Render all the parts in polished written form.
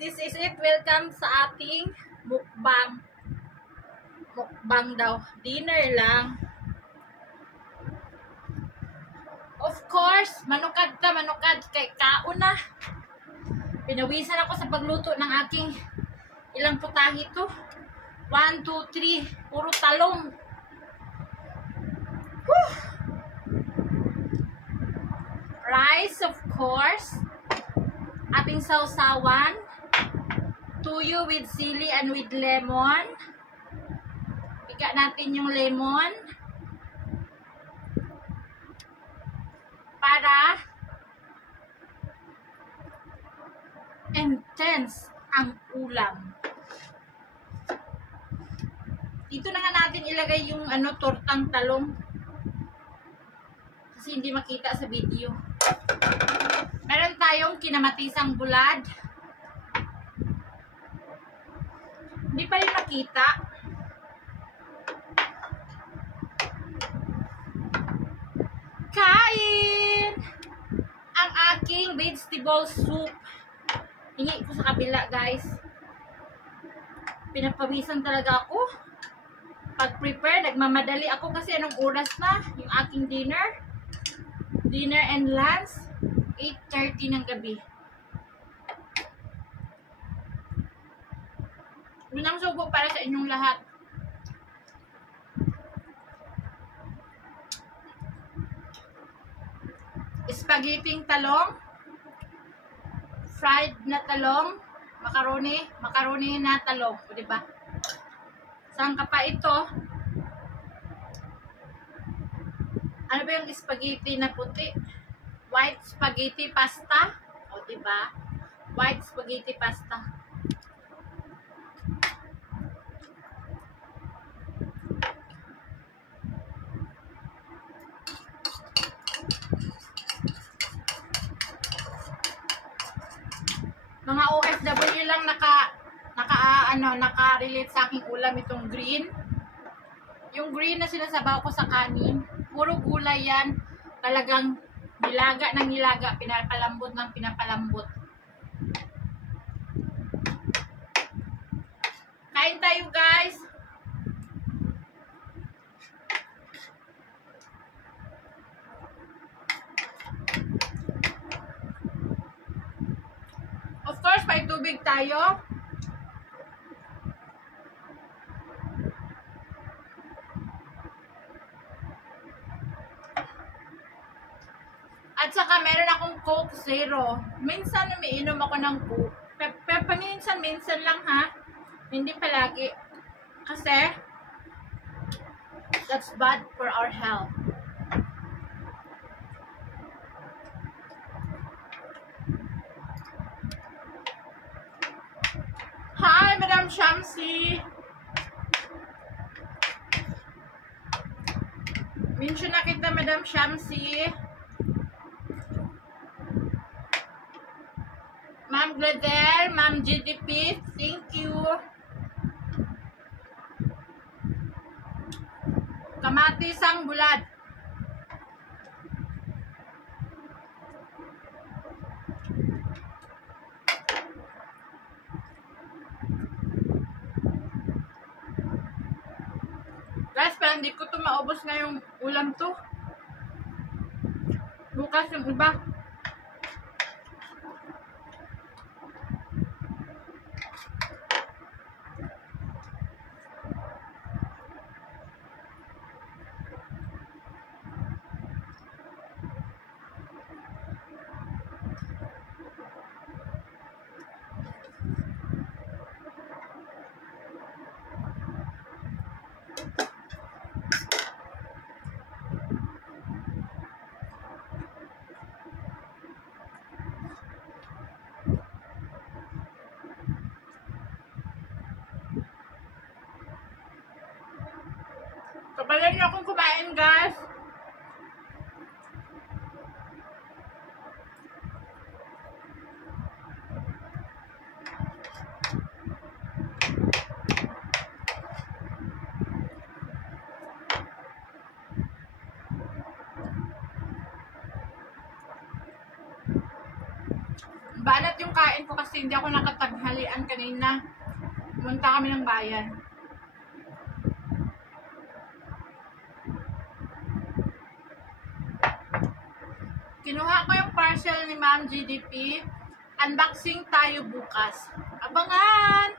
this is it. Welcome sa ating mukbang. Mukbang daw. Dinner lang. Of course, manukad kay kauna. Pinawisan ako sa pagluto ng aking ilang putahe to. 1, 2, 3. Puro talong. Whew. Rice, of course. Ating sausawan. Tuyo with sili and with lemon. Pika natin yung lemon. Para intense ang ulam. Dito na nga natin ilagay yung tortang talong. Kasi hindi makita sa video. Meron tayong kinamatisang bulad. Hindi pa rin makita. Kain! Ang aking vegetable soup. Hingi ko sa kabila, guys. Pinapawisan talaga ako. Pag-prepare, nagmamadali ako kasi anong oras na yung aking dinner. Dinner and lunch, 8:30 ng gabi. Yun ang subo para sa inyong lahat. Spaghetti talong, fried na talong, macaroni na talong, o diba? Saan ka pa ito? Ano ba yung spaghetti na puti? White spaghetti pasta, o diba? White spaghetti pasta. Mga OFW lang naka-relate sa aking ulam itong green. Yung green na sinasabaw ko sa kanin, puro gulay yan. Talagang nilaga ng nilaga, pinapalambot ng pinapalambot. Kain tayo, guys. Of course, may tubig tayo. At saka meron akong Coke Zero. Minsan umiinom ako ng Coke. Paminsan lang ha. Hindi palagi. Kasi that's bad for our health. Hi, Madam Shamsi. Mention na kita, Madam Shamsi. Ma'am Gladel, Ma'am GDP, thank you. Kamatisang bulad. Guys, parang hindi ko ito maubos na yung ulam to. Bukas yung iba. Banat yung kain ko kasi hindi ako nakataghalian kanina. Pumunta kami ng bayan. Kinuha ko yung parcel ni Ma'am GDP. Unboxing tayo bukas. Abangan!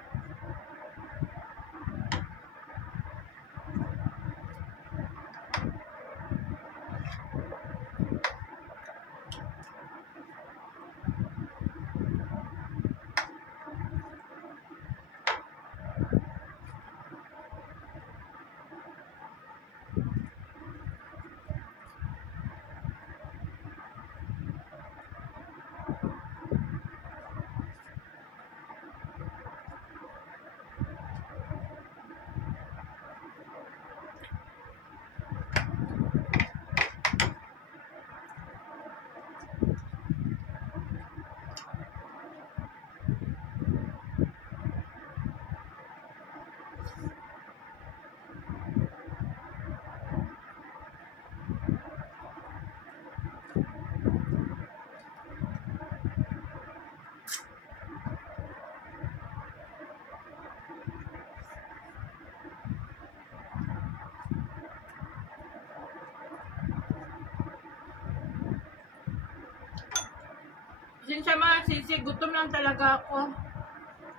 Sinsya mga sisi, gutom lang talaga ako.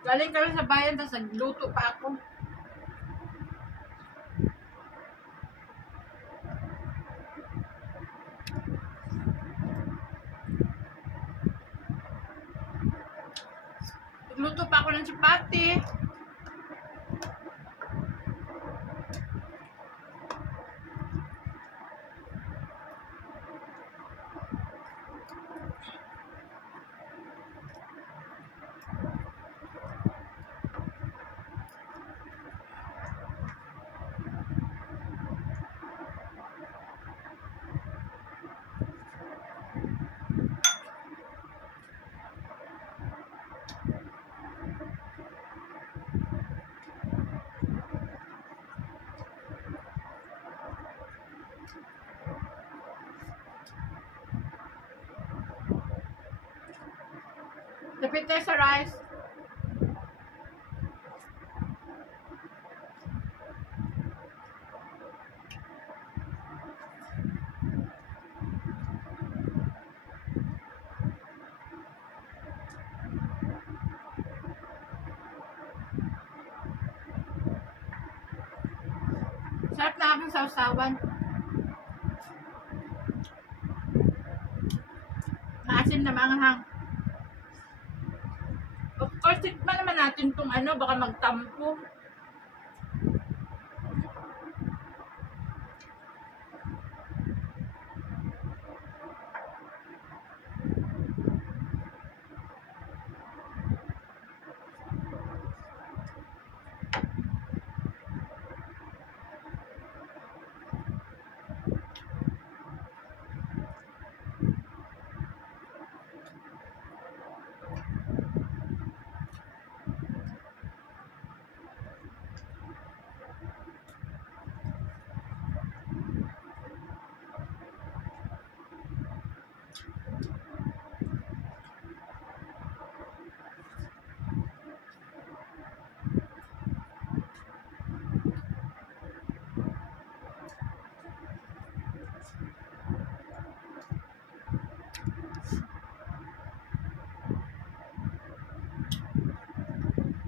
Galing kami sa bayan, tapos nagluto pa ako. Nagluto pa ako ng chapati. Lapit tayo sa rice. Sarap na aking sausawan. Maasin na manghang. Of course, tikman naman natin itong ano, baka magtampo.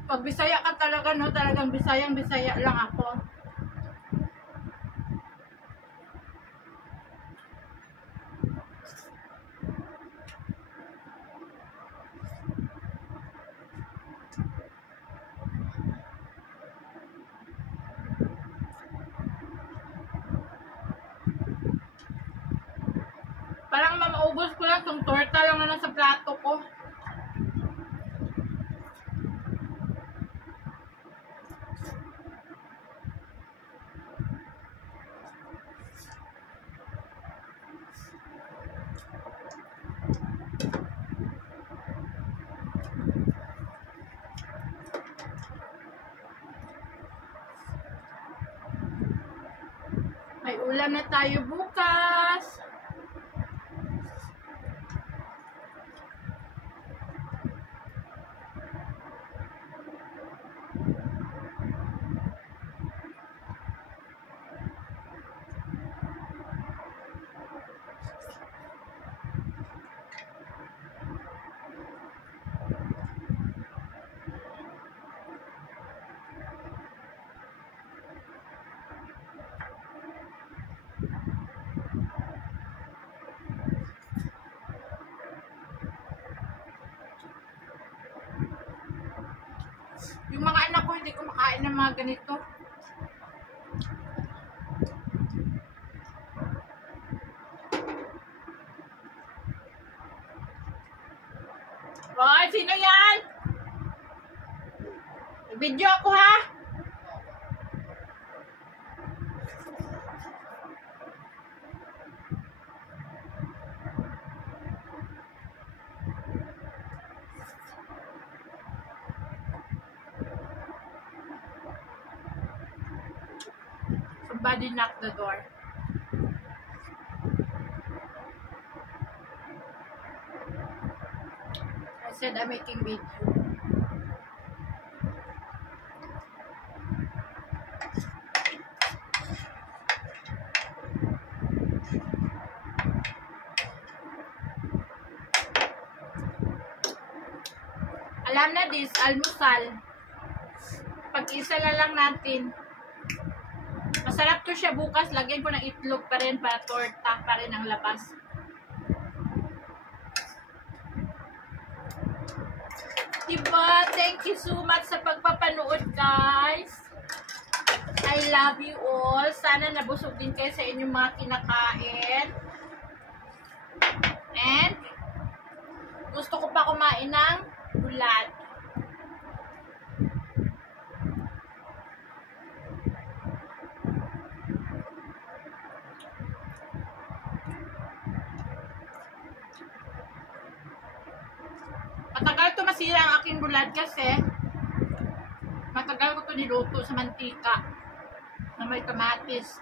Pag Bisaya ka talaga, no? Talagang Bisayang-Bisaya lang ako. Parang mamaubos ko lang itong torta lang na nasa plato ko. May ulam na tayo bukas. Yung mga anak ko, hindi kumakain ng mga ganito. Hoy, sino yan? Video ako ha? Somebody knocked the door. I said I'm making video. Alam na this, almusal. Pag-isa na lang natin. Masarap to siya bukas. Lagyan ko ng itlog pa rin para torta pa rin ang labas. Diba? Thank you so much sa pagpapanood, guys. I love you all. Sana nabusog din kayo sa inyong mga kinakain. And gusto ko pa kumain ng bulad. Matagal to masira ang aking bulad kasi matagal ko to niluto sa mantika na may kamatis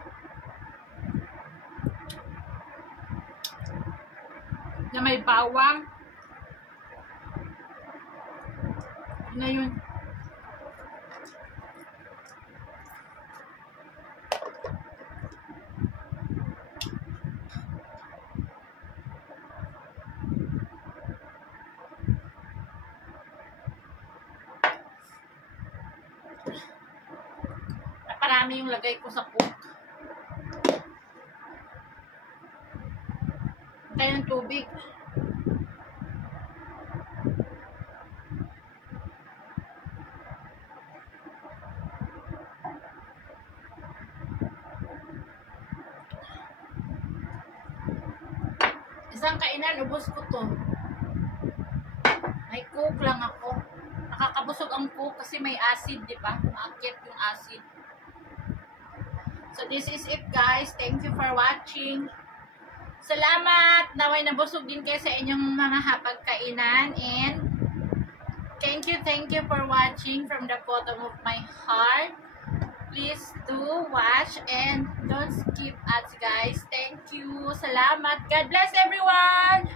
na may bawang. Na yun. Naparami yung lagay ko sa cook. Kaya ng tubig. Isang kainan, ubos ko to. May cook lang ako. Nakakabusog ang cook kasi may acid, di ba? Maakyat yung acid. So this is it, guys. Thank you for watching. Salamat. Naway nabusog din kayo sa inyong mga hapagkainan. And thank you for watching from the bottom of my heart. Please do watch and don't skip ads, guys. Thank you. Salamat. God bless everyone.